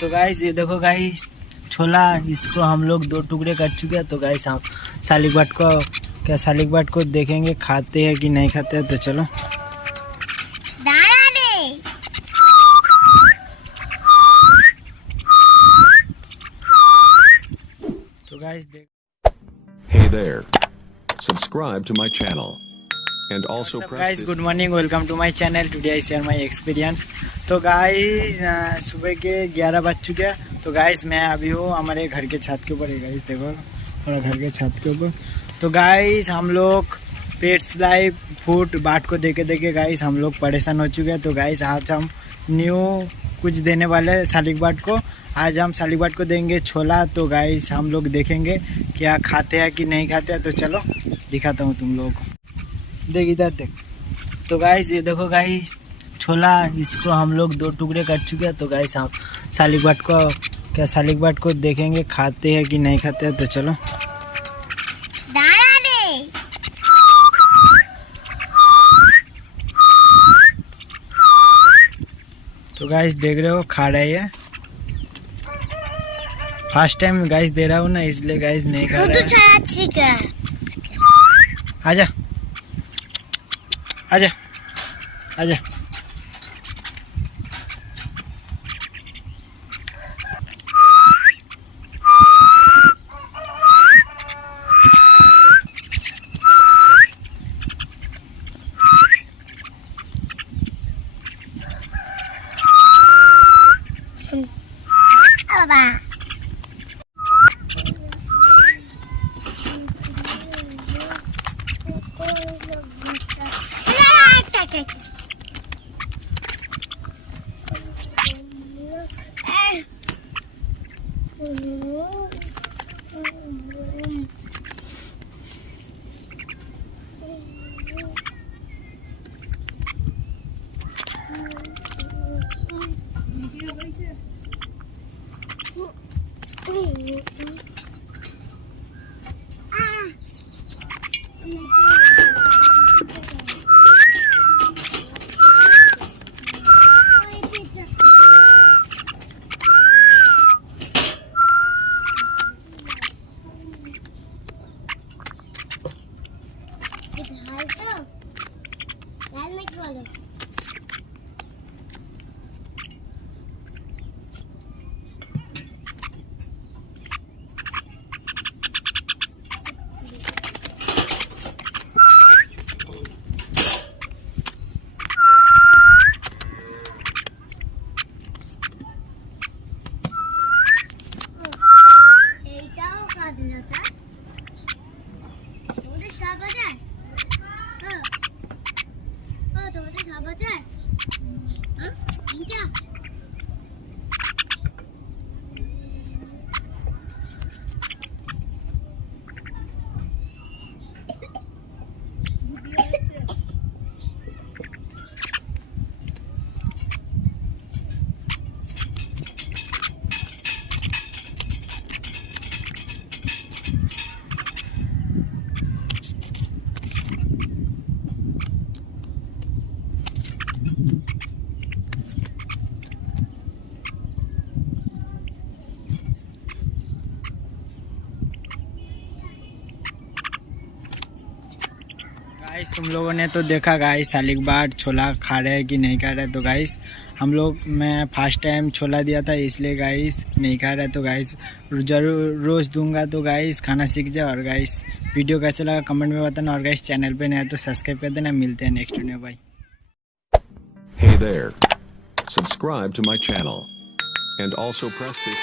तो गाइस ये देखो गाइस छोला, इसको हम लोग 2 टुकड़े कर चुके हैं। तो गाइस हम सालिक बर्ड को देखेंगे खाते हैं कि नहीं खाते हैं। तो चलो तो गाइस देख। Hey there. Subscribe to my channel and also press guys this. Good morning, welcome to my channel. Today I share my experience. तो गाइस सुबह के 11 बज चुके हैं। तो गाइस मैं अभी हूँ हमारे घर के छत के ऊपर है। गाइस देखो हमारा घर के छत के ऊपर। तो गाइस हम लोग पेट्स लाइव फूड बाट को देखे गाइस हम लोग परेशान हो चुके हैं। तो गाइस आज हम न्यू कुछ देने वाले हैं सालिक बर्ड को। आज हम सालिक बर्ड को देंगे छोला। तो गाइस हम लोग देखेंगे क्या खाते हैं कि नहीं खाते हैं। तो चलो दिखाता हूँ तुम लोगों को। देख इधर देख। तो गाइस ये देखो गाइस छोला, इसको हम लोग 2 टुकड़े कर चुके हैं। तो गाइस हम सालिक बर्ड को देखेंगे खाते हैं कि नहीं खाते हैं। तो चलो तो गाइस देख रहे हो खा रहा है ये। फर्स्ट टाइम गाइस दे रहा हूँ ना, इसलिए गाइस नहीं खा रहा है। आजा आजा आजा। गाइस तुम लोगों ने तो देखा गाइस सालिक बर्ड छोला खा रहे हैं कि नहीं खा रहे। तो गाइस हम लोग मैं फर्स्ट टाइम छोला दिया था, इसलिए गाइस नहीं खा रहा है। तो गाइस जरूर रोज़ दूंगा। तो गाइस खाना सीख जाओ। और गाइस वीडियो कैसे लगा कमेंट में बताना। और गाइस चैनल पे नया तो सब्सक्राइब कर देना। मिलते हैं next video. Bye. Hey there. Subscribe to my channel and also press this